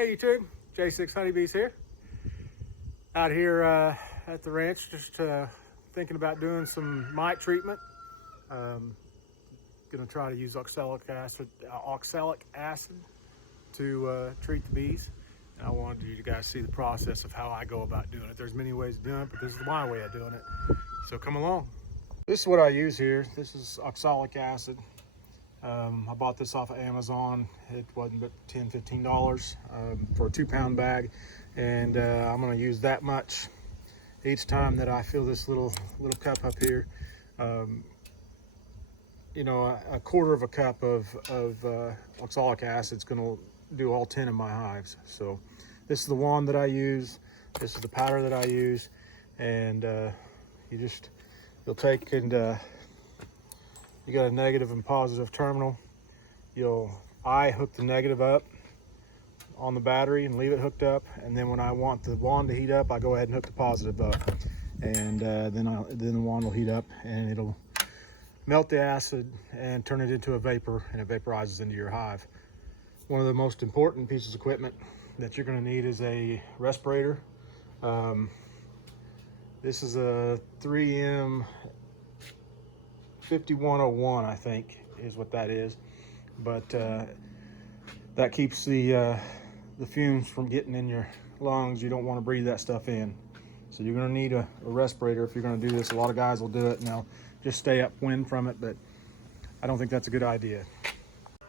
Hey YouTube, J6 Honeybees here. Out here at the ranch, just thinking about doing some mite treatment. Gonna try to use oxalic acid to treat the bees. And I wanted you guys to see the process of how I go about doing it. There's many ways of doing it, but this is my way of doing it. So come along. This is what I use here. This is oxalic acid. I bought this off of Amazon. It wasn't but $10–15 for a 2-pound bag, and I'm going to use that much each time that I fill this little cup up here. You know, a quarter of a cup of oxalic acid is going to do all 10 of my hives. So this is the wand that I use. This is the powder that I use, and you'll take and you got a negative and positive terminal. I hook the negative up on the battery and leave it hooked up, and then when I want the wand to heat up, I go ahead and hook the positive up, and then the wand will heat up and it'll melt the acid and turn it into a vapor, and it vaporizes into your hive. One of the most important pieces of equipment that you're going to need is a respirator. This is a 3M 5101, I think is what that is, but that keeps the fumes from getting in your lungs. You don't want to breathe that stuff in, so you're going to need a respirator if you're going to do this. A lot of guys will do it and they'll just stay upwind from it, but I don't think that's a good idea.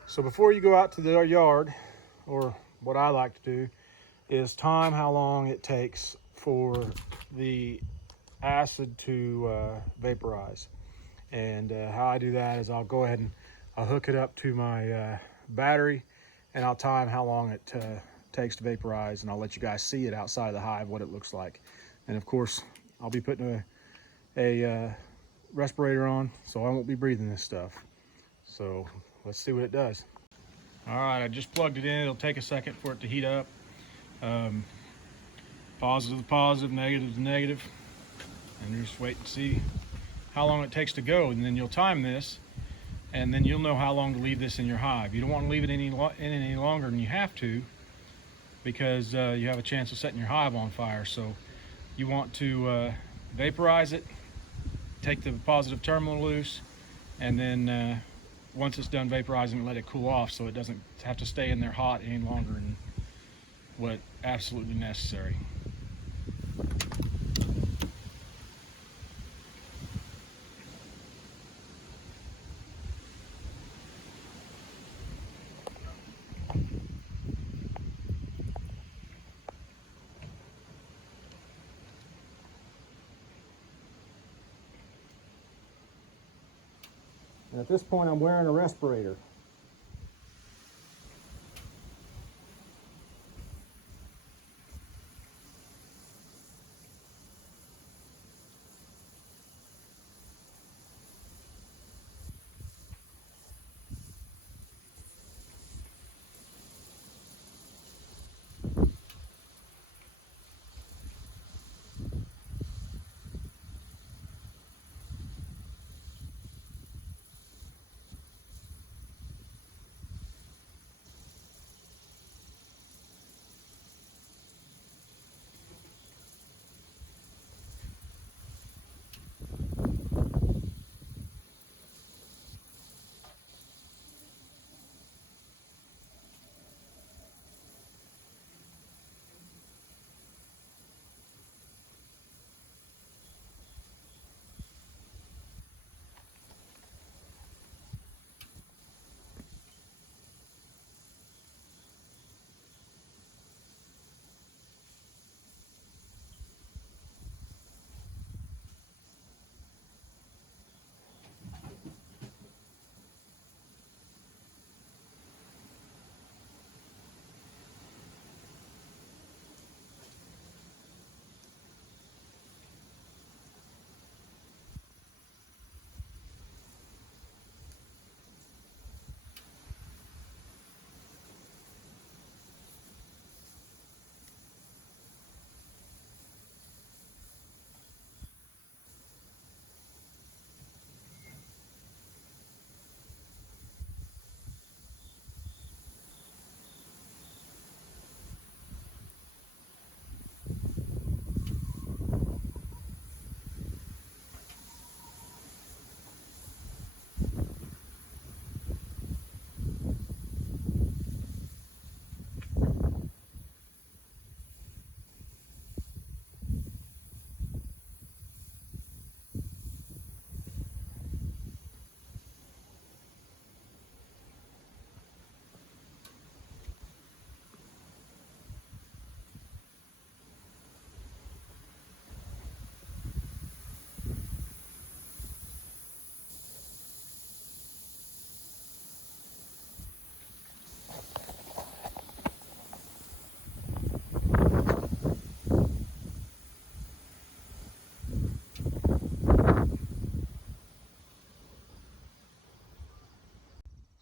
So before you go out to the yard, or what I like to do is time how long it takes for the acid to vaporize. And how I do that is I'll go ahead and I'll hook it up to my battery, and I'll time how long it takes to vaporize, and I'll let you guys see it outside of the hive, what it looks like. And of course, I'll be putting a respirator on, so I won't be breathing this stuff. So let's see what it does. All right, I just plugged it in. It'll take a second for it to heat up. Positive to positive, negative to negative, and just wait and see how long it takes to go, and then you'll time this, and then you'll know how long to leave this in your hive. You don't want to leave it any longer than you have to, because you have a chance of setting your hive on fire. So you want to vaporize it, take the positive terminal loose, and then once it's done vaporizing, let it cool off so it doesn't have to stay in there hot any longer than what absolutely necessary. And at this point, I'm wearing a respirator.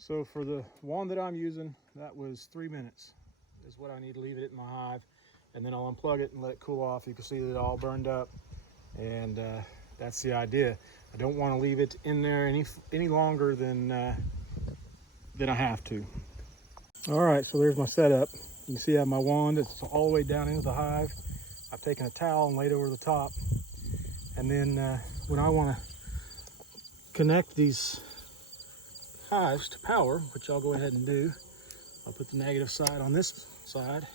So for the wand that I'm using, that was 3 minutes is what I need to leave it in my hive. And then I'll unplug it and let it cool off. You can see that it all burned up. And that's the idea. I don't want to leave it in there any longer than I have to. All right, so there's my setup. You can see I have my wand. It's all the way down into the hive. I've taken a towel and laid over the top. And then when I want to connect these hives to power, which I'll go ahead and do, I'll put the negative side on this side.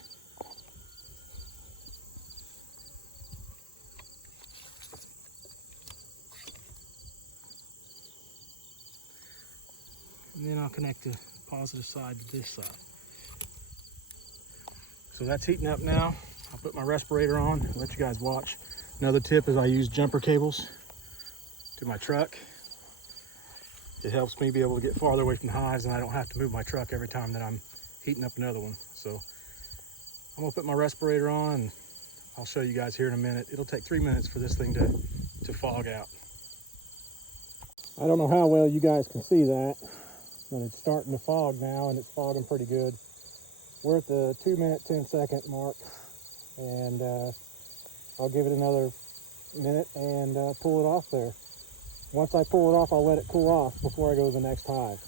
And then I'll connect the positive side to this side. So that's heating up now. I'll put my respirator on and let you guys watch. Another tip is I use jumper cables to my truck. It helps me be able to get farther away from the hives, and I don't have to move my truck every time that I'm heating up another one. So I'm gonna put my respirator on and I'll show you guys here in a minute. It'll take 3 minutes for this thing to fog out. I don't know how well you guys can see that, but it's starting to fog now, and it's fogging pretty good. We're at the 2-minute, 10-second mark, and I'll give it another minute and pull it off there. Once I pull it off, I'll let it cool off before I go to the next hive.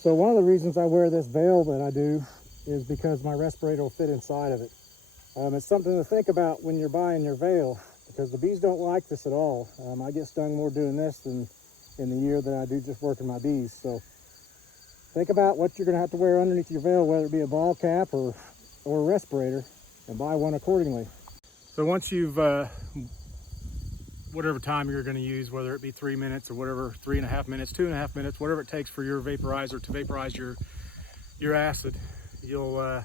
So one of the reasons I wear this veil that I do is because my respirator will fit inside of it. It's something to think about when you're buying your veil, because the bees don't like this at all. I get stung more doing this than in the year that I do just working my bees. So think about what you're going to have to wear underneath your veil, whether it be a ball cap or a respirator, and buy one accordingly. So once you've, whatever time you're going to use, whether it be 3 minutes or whatever, 3.5 minutes, 2.5 minutes, whatever it takes for your vaporizer to vaporize your acid, you'll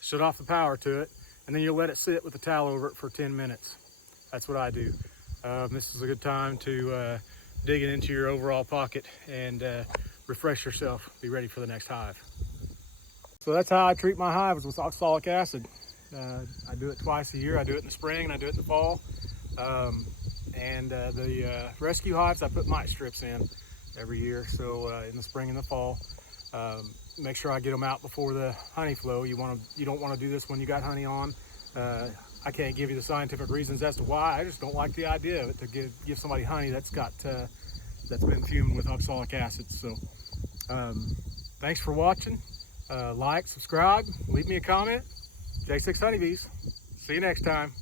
shut off the power to it, and then you'll let it sit with the towel over it for 10 minutes. That's what I do. This is a good time to dig it into your overall pocket and refresh yourself, be ready for the next hive. So that's how I treat my hives, with oxalic acid. I do it twice a year. I do it in the spring and I do it in the fall. The rescue hives, I put mite strips in every year. So in the spring and the fall, make sure I get them out before the honey flow. You don't want to do this when you got honey on. I can't give you the scientific reasons as to why. I just don't like the idea of it, to give somebody honey that's been fumed with oxalic acid. So thanks for watching. Like, subscribe, leave me a comment. J6 Honeybees. See you next time.